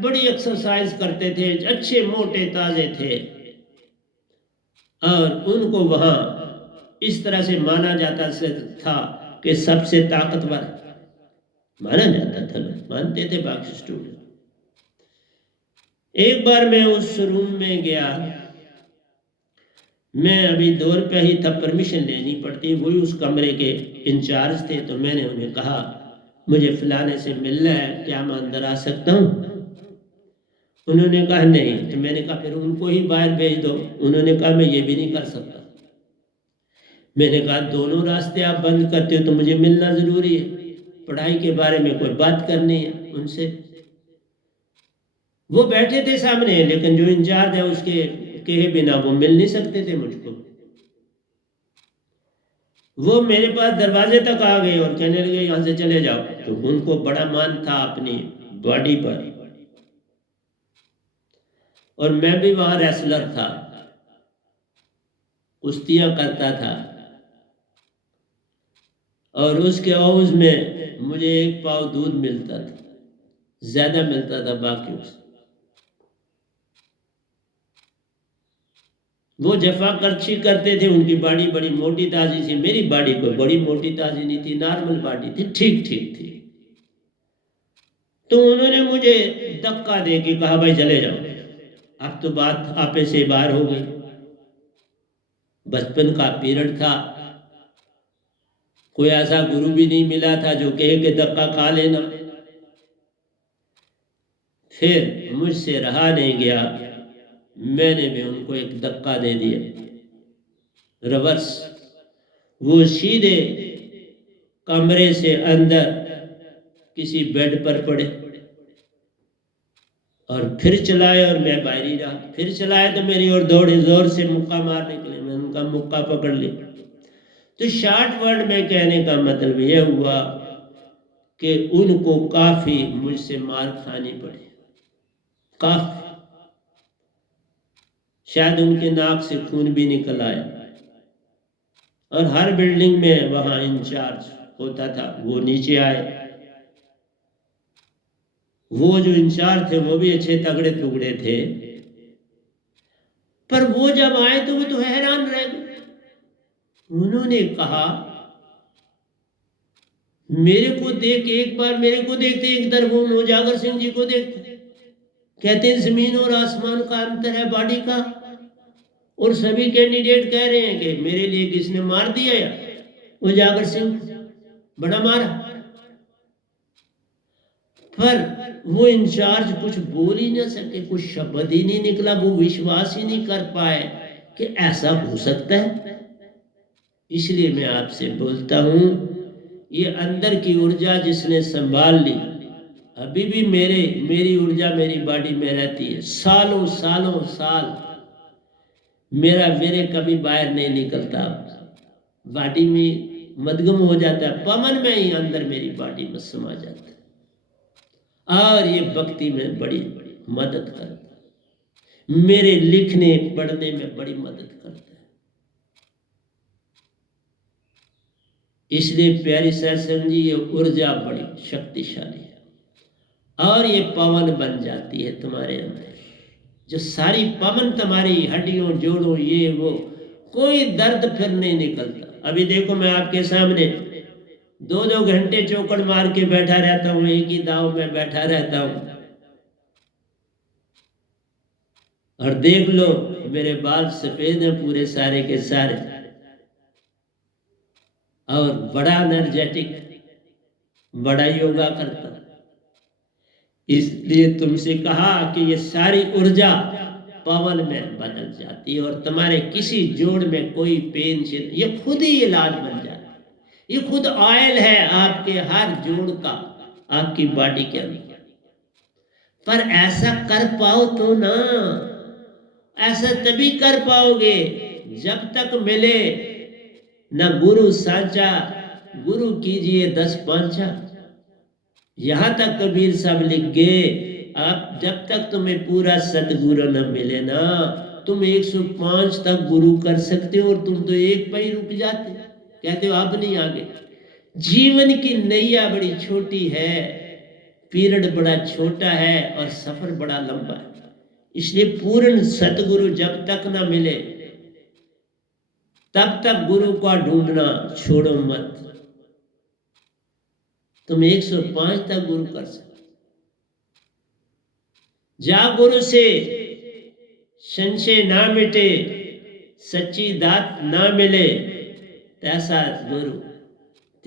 बड़ी एक्सरसाइज करते थे, अच्छे मोटे ताजे थे, और उनको वहां इस तरह से माना जाता था कि सबसे ताकतवर माना जाता था, मानते थे बाकी स्टूडेंट। एक बार मैं उस रूम में गया, मैं अभी दौर पे ही था, परमिशन लेनी पड़ती, वही उस कमरे के इंचार्ज थे। तो मैंने उन्हें कहा मुझे फलाने से मिलना है, क्या मैं अंदर आ सकता हूँ? उन्होंने कहा नहीं। तो मैंने कहा फिर उनको ही बाहर भेज दो। उन्होंने कहा मैं ये भी नहीं कर सकता। मैंने कहा दोनों रास्ते आप बंद करते हो तो मुझे मिलना जरूरी है, पढ़ाई के बारे में कोई बात करनी है उनसे। वो बैठे थे सामने, लेकिन जो इंचार्ज है उसके कहे बिना वो मिल नहीं सकते थे मुझको। वो मेरे पास दरवाजे तक आ गए और कहने लगे यहाँ से चले जाओ। तो उनको बड़ा मान था अपनी बॉडी पर, और मैं भी वहां रेसलर था, कुश्तियां करता था, और उसके औज में मुझे एक पाव दूध मिलता था, ज्यादा मिलता था बाकियों से। वो जफा कर्ची करते थे, उनकी बॉडी बड़ी मोटी ताजी थी, मेरी बॉडी कोई बड़ी मोटी ताजी नहीं थी, नॉर्मल बॉडी थी, ठीक ठीक थी। तो उन्होंने मुझे धक्का दे के कहा भाई चले जाओ। अब तो बात आपे से बाहर हो गई। बचपन का पीरियड था, कोई ऐसा गुरु भी नहीं मिला था जो कहे कि धक्का खा लेना। फिर मुझसे रहा नहीं गया, मैंने भी उनको एक धक्का दे दिया, रिवर्स। वो सीधे कमरे से अंदर किसी बेड पर पड़े और फिर चलाए और मैं बाहर ही रहा। फिर चलाए तो मेरी ओर दौड़े, जोर से मुक्का मारने के लिए। मैंने उनका मुक्का पकड़ लिया। तो शॉर्ट वर्ड में कहने का मतलब यह हुआ कि उनको काफी मुझसे मार खानी पड़ी, काफी। शायद उनके नाक से खून भी निकल आया। और हर बिल्डिंग में वहां इंचार्ज होता था, वो नीचे आए। वो जो इंचार्ज थे वो भी अच्छे तगड़े टुकड़े थे, पर वो जब आए तो वो तो हैरान रह गए। उन्होंने कहा, मेरे को देख, एक बार मेरे को देखते, एक तरफ वो उजागर सिंह जी को देखते, कहते हैं जमीन और आसमान का अंतर है बॉडी का। और सभी कैंडिडेट कह रहे हैं कि मेरे लिए किसने मार दिया या उजागर सिंह, बड़ा मारा। पर वो इंचार्ज कुछ बोल ही ना सके, कुछ शब्द ही नहीं निकला। वो विश्वास ही नहीं कर पाए कि ऐसा हो सकता है। इसलिए मैं आपसे बोलता हूं, ये अंदर की ऊर्जा जिसने संभाल ली, अभी भी मेरी ऊर्जा मेरी बॉडी में रहती है। सालों सालों साल मेरा वीर्य कभी बाहर नहीं निकलता, बॉडी में मदगम हो जाता है, पवन में ही अंदर मेरी बॉडी में समा जाता है। और ये भक्ति में बड़ी मदद करता है, मेरे लिखने पढ़ने में बड़ी मदद करता है। इसलिए प्यारी सत्संग जी, ये ऊर्जा बड़ी शक्तिशाली है और ये पवन बन जाती है तुम्हारे अंदर। जो सारी पवन तुम्हारी हड्डियों जोड़ों ये वो, कोई दर्द फिर नहीं निकलता। अभी देखो, मैं आपके सामने 2-2 घंटे चौकड़ मार के बैठा रहता हूँ, एक ही दाव में बैठा रहता हूँ। और देख लो, मेरे बाल सफेद हैं पूरे सारे के सारे, और बड़ा एनर्जेटिक, बड़ा योगा करता। इसलिए तुमसे कहा कि ये सारी ऊर्जा पवन में बदल जाती है और तुम्हारे किसी जोड़ में कोई पेन, ये खुद ही इलाज बन जाता है। ये खुद ऑयल है आपके हर जोड़ का, आपकी बॉडी के अंदर। पर ऐसा कर पाओ तो ना, ऐसा तभी कर पाओगे जब तक मिले न गुरु सांचा, गुरु कीजिए 10 पांचा। यहां तक कबीर साहब लिख गए, आप जब तक तुम्हें पूरा सतगुरु न मिले ना, तुम 105 तक गुरु कर सकते हो और तुम तो एक पर ही रुक जाते, कहते हो अब नहीं आगे। जीवन की नैया बड़ी छोटी है, पीरियड बड़ा छोटा है और सफर बड़ा लंबा है। इसलिए पूर्ण सतगुरु जब तक ना मिले तब तक गुरु का ढूंढना छोड़ो मत। तुम 105 तक गुरु कर सकते। जा गुरु से संशय ना मिटे, सच्ची दात ना मिले, तैसा गुरु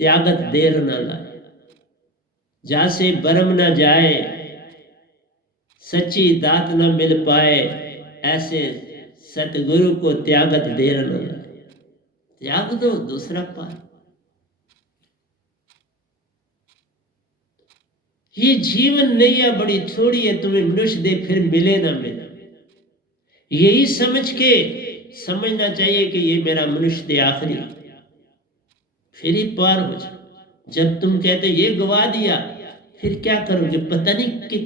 त्यागत देर न लाए। जा से बरम न जाए, सच्ची दात न मिल पाए, ऐसे सतगुरु को त्यागत देर न लाए। त्याग दो, दूसरा पाए। ये जीवन नैया बड़ी थोड़ी है, तुम्हें मनुष्य दे फिर मिले ना मिले, यही समझ के समझना चाहिए कि ये मेरा मनुष्य दे आखिरी, फिर ही पार हो जाए। जब तुम कहते ये गवा दिया, फिर क्या करोगे पता नहीं कि।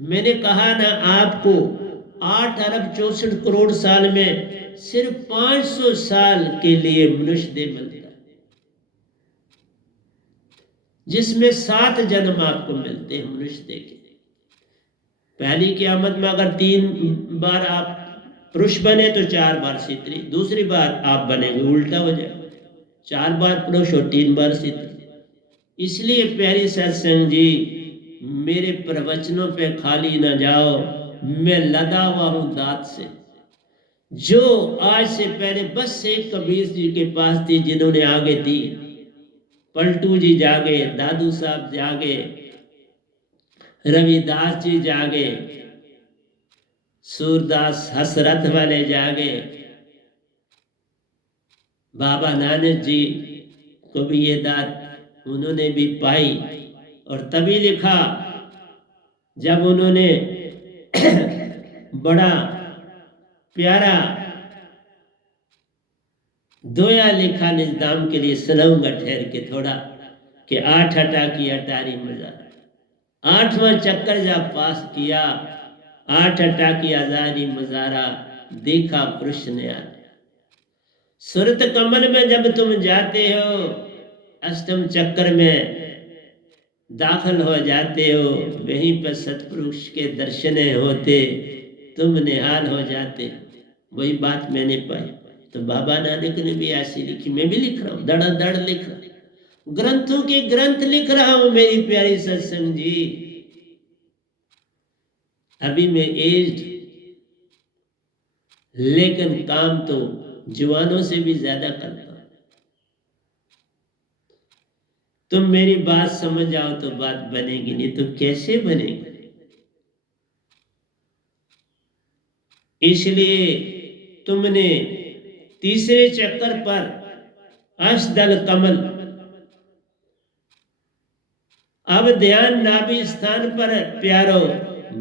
मैंने कहा ना आपको, 8 अरब 64 करोड़ साल में सिर्फ 500 साल के लिए मनुष्य देह मिलता है, जिसमें 7 जन्म आपको मिलते हैं मनुष्य देह के। पहली क़यामत में अगर 3 बार आप पुरुष बने तो 4 बार स्त्री, दूसरी बार आप बनेंगे उल्टा हो जाए, 4 बार पुरुष और 3 बार स्त्री। इसलिए प्यारी सत्संग जी, मेरे प्रवचनों पे खाली ना जाओ, मैं लदा हुआ हूं दांत से। जो आज से पहले बस एक कबीर जी के पास थी जिन्होंने आगे दी, पलटू जी जागे, दादू साहब जागे, रविदास जी जागे, सूरदास हसरत वाले जागे, बाबा नानक जी को भी ये दात उन्होंने भी पाई। और तभी लिखा जब उन्होंने बड़ा प्यारा दोया लिखा निजाम के लिए, सुनाऊंगा ठहर के थोड़ा, कि 8 अटा की अटारी मज़ारा, 8वां चक्कर जब पास किया, 8 अटा की आजारी मज़ारा, देखा पुरुष ने आ। सुरत कमल में जब तुम जाते हो, अष्टम चक्कर में दाखिल हो जाते हो, वहीं पर सतपुरुष के दर्शन होते, तुम निहाल हो जाते। वही बात मैंने पाई। तो बाबा नानक ने भी ऐसी लिखी, मैं भी लिख रहा हूँ, धड़ाधड़ लिख रहा हूँ, ग्रंथों के ग्रंथ लिख रहा हूँ मेरी प्यारी सत्संग जी। अभी मैं एज्ड, लेकिन काम तो जवानों से भी ज्यादा करता हूं। तुम मेरी बात समझ जाओ तो बात बनेगी, नहीं तो कैसे बनेगी। इसलिए तुमने तीसरे चक्कर पर अष्टदल कमल, अब ध्यान नाभि स्थान पर प्यारो,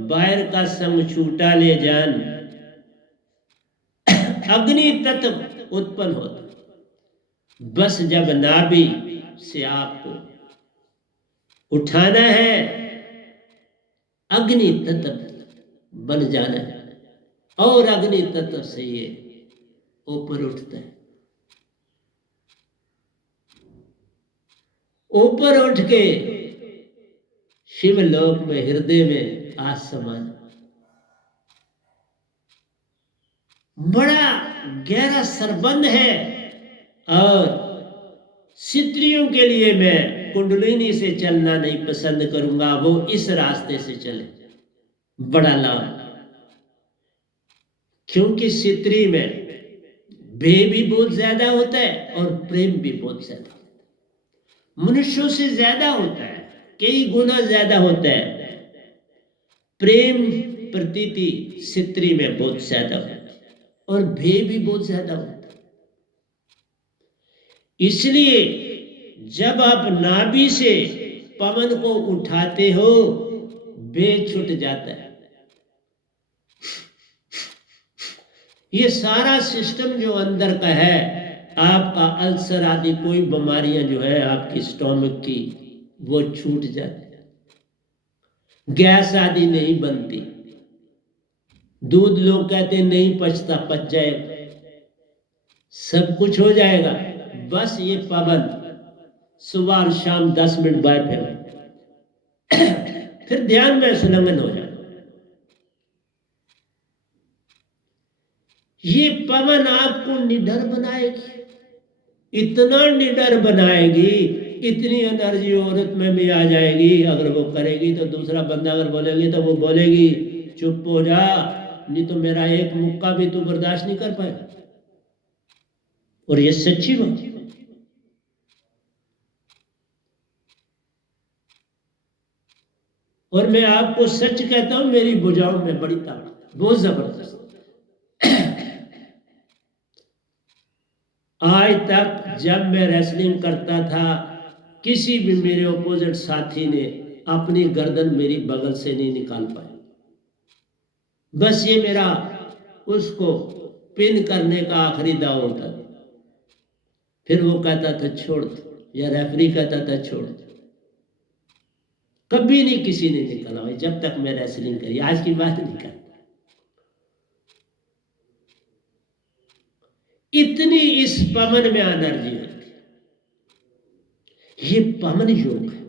बाहर का संग छूटा ले जान, अग्नि तत्व उत्पन्न होता। बस जब नाभि से आपको उठाना है, अग्नि तत्व बन जाना है, और अग्नि तत्व से ये ऊपर उठता है। ऊपर उठ के शिवलोक में हृदय में आसमान, बड़ा गहरा सरबंध है। और स्त्रियों के लिए मैं कुंडलिनी से चलना नहीं पसंद करूंगा, वो इस रास्ते से चले, बड़ा लाभ। क्योंकि स्त्री में भय भी बहुत ज्यादा होता है और प्रेम भी बहुत ज्यादा होता है, मनुष्यों से ज्यादा होता है, कई गुना ज्यादा होता है। प्रेम प्रतीति स्त्री में बहुत ज्यादा होता है और भय भी बहुत ज्यादा होता है। इसलिए जब आप नाभि से पवन को उठाते हो, भय छूट जाता है। ये सारा सिस्टम जो अंदर का है, आपका अल्सर आदि कोई बीमारियां जो है आपकी स्टोमक की, वो छूट जाती है। गैस आदि नहीं बनती। दूध लोग कहते हैं नहीं पचता, पच जाएगा, सब कुछ हो जाएगा। बस ये पवन सुबह और शाम 10 मिनट बाद फिर ध्यान में संलग्न हो जाए। ये पवन आपको निडर बनाएगी, इतना निडर बनाएगी, इतनी एनर्जी औरत में भी आ जाएगी। अगर वो करेगी तो दूसरा बंदा अगर बोलेगी तो वो बोलेगी चुप हो जा, नहीं तो मेरा एक मुक्का भी तू बर्दाश्त नहीं कर पाएगा। और ये सच्ची बात। और मैं आपको सच कहता हूं, मेरी भुजाओं में बड़ी ताकत, बहुत जबरदस्त। आज तक जब मैं रेसलिंग करता था, किसी भी मेरे अपोजिट साथी ने अपनी गर्दन मेरी बगल से नहीं निकाल पाया। बस ये मेरा उसको पिन करने का आखिरी दाव होता था। फिर वो कहता था छोड़, या रेफरी कहता था छोड़। कभी नहीं किसी ने निकाला भाई, जब तक मैं रेसलिंग करी। आज की बात नहीं करता। इतनी इस पवन में एनर्जी होती है। ये पवन योग है।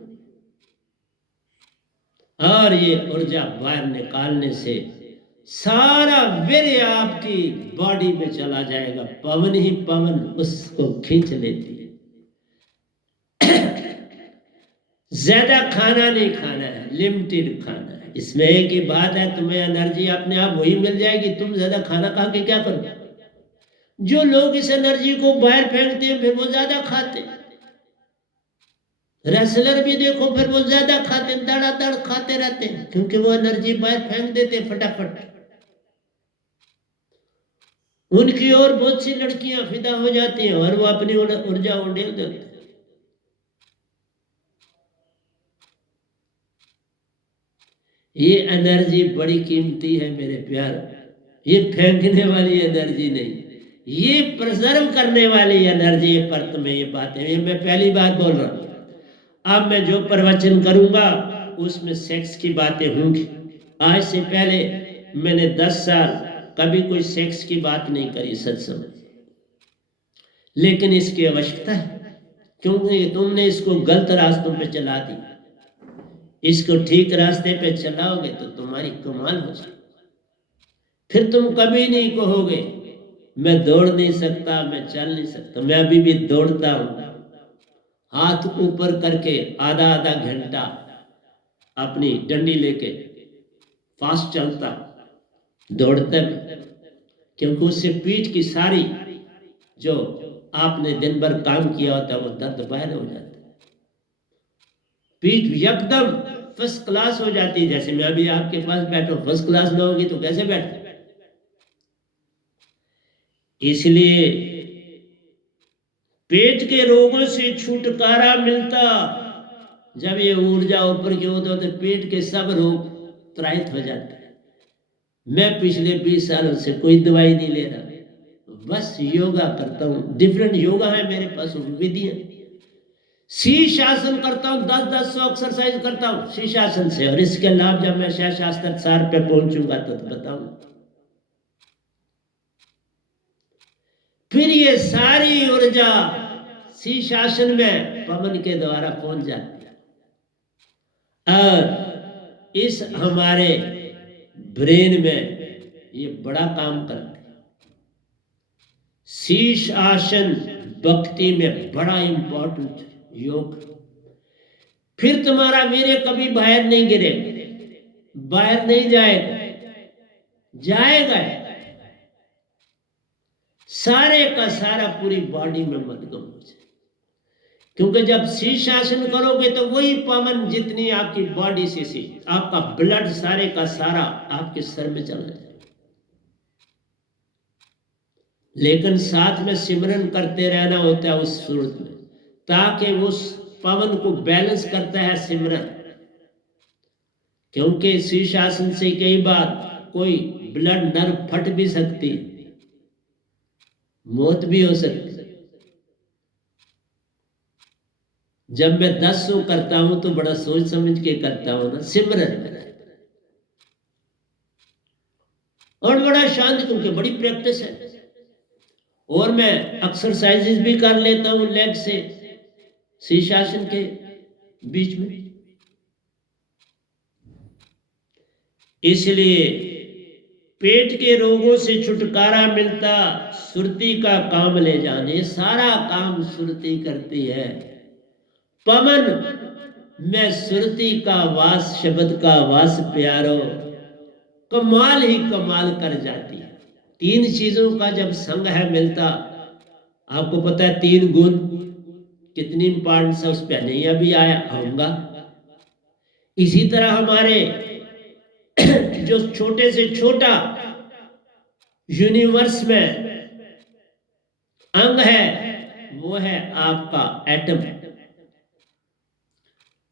और ये ऊर्जा बाहर निकालने से सारा वीर्य आपकी बॉडी में चला जाएगा। पवन ही पवन उसको खींच लेती है। ज्यादा खाना नहीं खाना है, लिमिटेड खाना है। इसमें एक ही बात है, तुम्हें एनर्जी अपने आप वही मिल जाएगी। तुम ज्यादा खाना खा के क्या करो? जो लोग इस एनर्जी को बाहर फेंकते हैं फिर वो ज्यादा खाते हैं। रेसलर भी देखो फिर वो ज्यादा खाते हैं, दड़ खाते रहते हैं, क्योंकि वो एनर्जी बाहर फेंक देते हैं फटाफट। उनकी ओर बहुत सी लड़कियां फिदा हो जाती हैं और वो अपनी ऊर्जा उड़ेल देते हैं। ये एनर्जी बड़ी कीमती है मेरे प्यार, ये फेंकने वाली एनर्जी नहीं, ये प्रिजर्व करने वाली एनर्जी पर तुम्हें ये बातें, ये मैं पहली बात बोल रहा हूं। अब मैं जो प्रवचन करूंगा उसमें सेक्स की बातें होंगी। आज से पहले मैंने 10 साल कभी कोई सेक्स की बात नहीं करी सत्संग, लेकिन इसकी आवश्यकता है, क्योंकि तुमने इसको गलत रास्तों पे चला दी। इसको ठीक रास्ते पे चलाओगे तो तुम्हारी कमाल हो जाए। फिर तुम कभी नहीं कहोगे मैं दौड़ नहीं सकता, मैं चल नहीं सकता। मैं अभी भी दौड़ता हूं, हाथ ऊपर करके आधा आधा घंटा अपनी डंडी लेके फास्ट चलता, दौड़ता भी, क्योंकि उससे पीठ की सारी जो आपने दिन भर काम किया होता है वो दर्द बाहर हो जाता है। पीठ एकदम फर्स्ट क्लास हो जाती है। जैसे मैं अभी आपके पास बैठा हूं, फर्स्ट क्लास ना होगी तो कैसे बैठ। इसलिए पेट के रोगों से छुटकारा मिलता जब ये ऊर्जा ऊपर की होता तो पेट के सब रोग त्राहित हो जाते हैं। मैं पिछले 20 सालों से कोई दवाई नहीं ले रहा, बस योगा करता हूँ। डिफरेंट योगा है मेरे पास, विधियां। शीर्षासन करता हूँ, 10-10 100 एक्सरसाइज करता हूँ शीर्षासन से। और इसके लाभ जब मैं शास्त्र सार पे पहुंचूंगा तो बताऊंगा। फिर ये सारी ऊर्जा शीर्षासन में पवन के द्वारा पहुंच जाती है और इस हमारे ब्रेन में ये बड़ा काम करते हैं। शीर्ष आसन भक्ति में बड़ा इंपॉर्टेंट योग। फिर तुम्हारा वीर्य कभी बाहर नहीं गिरे, बाहर नहीं जाएगा, जाएगा सारे का सारा पूरी बॉडी में मदगम हो जाए। क्योंकि जब शीर्षासन करोगे तो वही पवन जितनी आपकी बॉडी से आपका ब्लड सारे का सारा आपके सर में चला जाए। लेकिन साथ में सिमरन करते रहना होता है उस सूरत में, ताकि उस पवन को बैलेंस करता है सिमरन। क्योंकि शीर्षासन से कई बार कोई ब्लड नर्व फट भी सकती है, मौत भी हो सकती है। जब मैं 10 करता हूं तो बड़ा सोच समझ के करता हूं ना, सिमरन, और बड़ा शांत, क्योंकि बड़ी प्रैक्टिस है। और मैं एक्सरसाइजेस भी कर लेता हूं लेग से शीर्षासन के बीच में। इसलिए पेट के रोगों से छुटकारा मिलता, सुरती का काम ले जाने, सारा काम सुरती करती है। पवन में सुरती का वास, शब्द का वास प्यारो, कमाल ही कमाल कर जाती है। 3 चीजों का जब संग है मिलता, आपको पता है 3 गुण कितनी इंपॉर्टेंस है, उस पर नहीं अभी आऊंगा। इसी तरह हमारे जो छोटे से छोटा यूनिवर्स में अंग है वो है आपका एटम।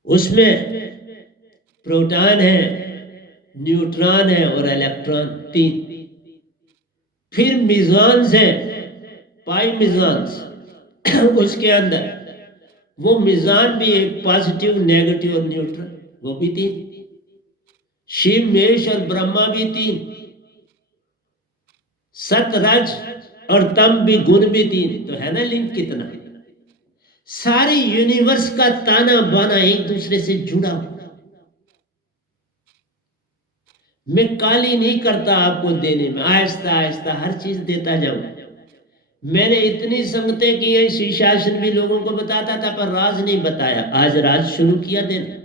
उसमें प्रोटॉन है, न्यूट्रॉन है और इलेक्ट्रॉन, 3। फिर मिजॉन्स है, पाई मिजॉन्स उसके अंदर, वो मिजान भी एक पॉजिटिव, नेगेटिव और न्यूट्रल, वो भी 3। शिव, मेष और ब्रह्मा भी 3। सत, रज और तम भी, गुण भी 3। तो है ना लिंक कितना। सारी यूनिवर्स का ताना बाना एक दूसरे से जुड़ा। मैं काली नहीं करता आपको देने में, आहिस्ता आहिस्ता हर चीज देता जाऊं। मैंने इतनी संगतें की है, शीर्षासन भी लोगों को बताता था पर राज नहीं बताया। आज राज शुरू किया देना।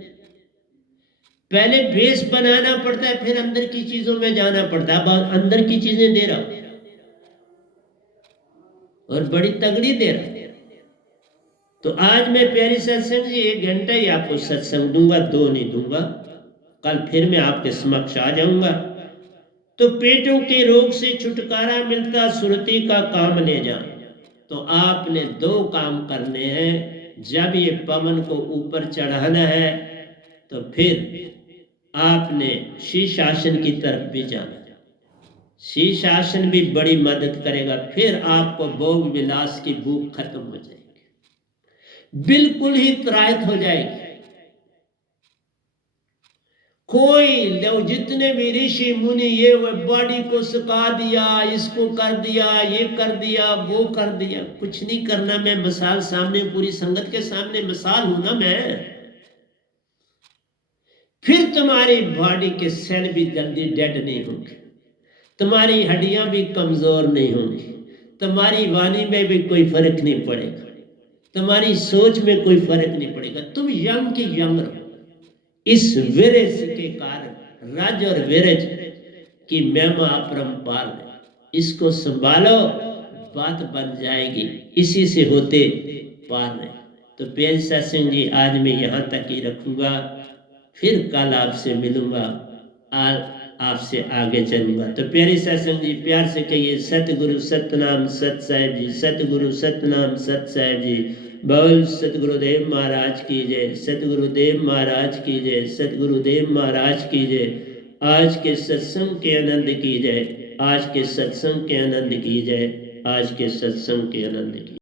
पहले बेस बनाना पड़ता है, फिर अंदर की चीजों में जाना पड़ता है। अब अंदर की चीजें दे रहा हूं और बड़ी तगड़ी दे रहा हूं। तो आज मैं प्यारी सत्संग जी 1 घंटा ही आपको सत्संग दूंगा, 2 नहीं दूंगा। कल फिर मैं आपके समक्ष आ जाऊंगा। तो पेटों के रोग से छुटकारा मिलता, सुरती का काम ले जा। तो आपने 2 काम करने हैं। जब ये पवन को ऊपर चढ़ाना है तो फिर आपने शीर्षासन की तरफ भी जाना। शीर्षासन भी बड़ी मदद करेगा। फिर आपको भोग विलास की भूख खत्म हो जाएगी, बिल्कुल ही त्रायत हो जाएगी। कोई लोग जितने भी ऋषि मुनि ये वो बॉडी को सुखा दिया, इसको कर दिया, ये कर दिया, वो कर दिया, कुछ नहीं करना। मैं मिसाल सामने, पूरी संगत के सामने मिसाल हूं ना मैं। फिर तुम्हारी बॉडी के सेल भी जल्दी डेड नहीं होंगे, तुम्हारी हड्डियां भी कमजोर नहीं होंगी, तुम्हारी वाणी में भी कोई फर्क नहीं पड़ेगा, तुम्हारी सोच में कोई फर्क नहीं पड़ेगा। तुम यंग की यंग रहो। इस विरज के कारण रज और विरज की महिमा अपरंपार है। इसको संभालो, बात बन जाएगी। इसी से होते पार है। तो प्यारे सत्संग जी आज मैं यहाँ तक ही रखूंगा, फिर कल आपसे मिलूंगा, आज आपसे आगे चलूंगा। तो प्यारे सत्संग जी प्यार से कहिए सतगुरु सतनाम सत साहिब जी, सतगुरु सतनाम सत साहिब जी। बोल सतगुरुदेव महाराज की जय, सतगुरुदेव महाराज की जय, सतगुरुदेव महाराज की जय। आज के सत्संग के आनंद की जय, आज के सत्संग के आनंद की जय, आज के सत्संग के आनंद की।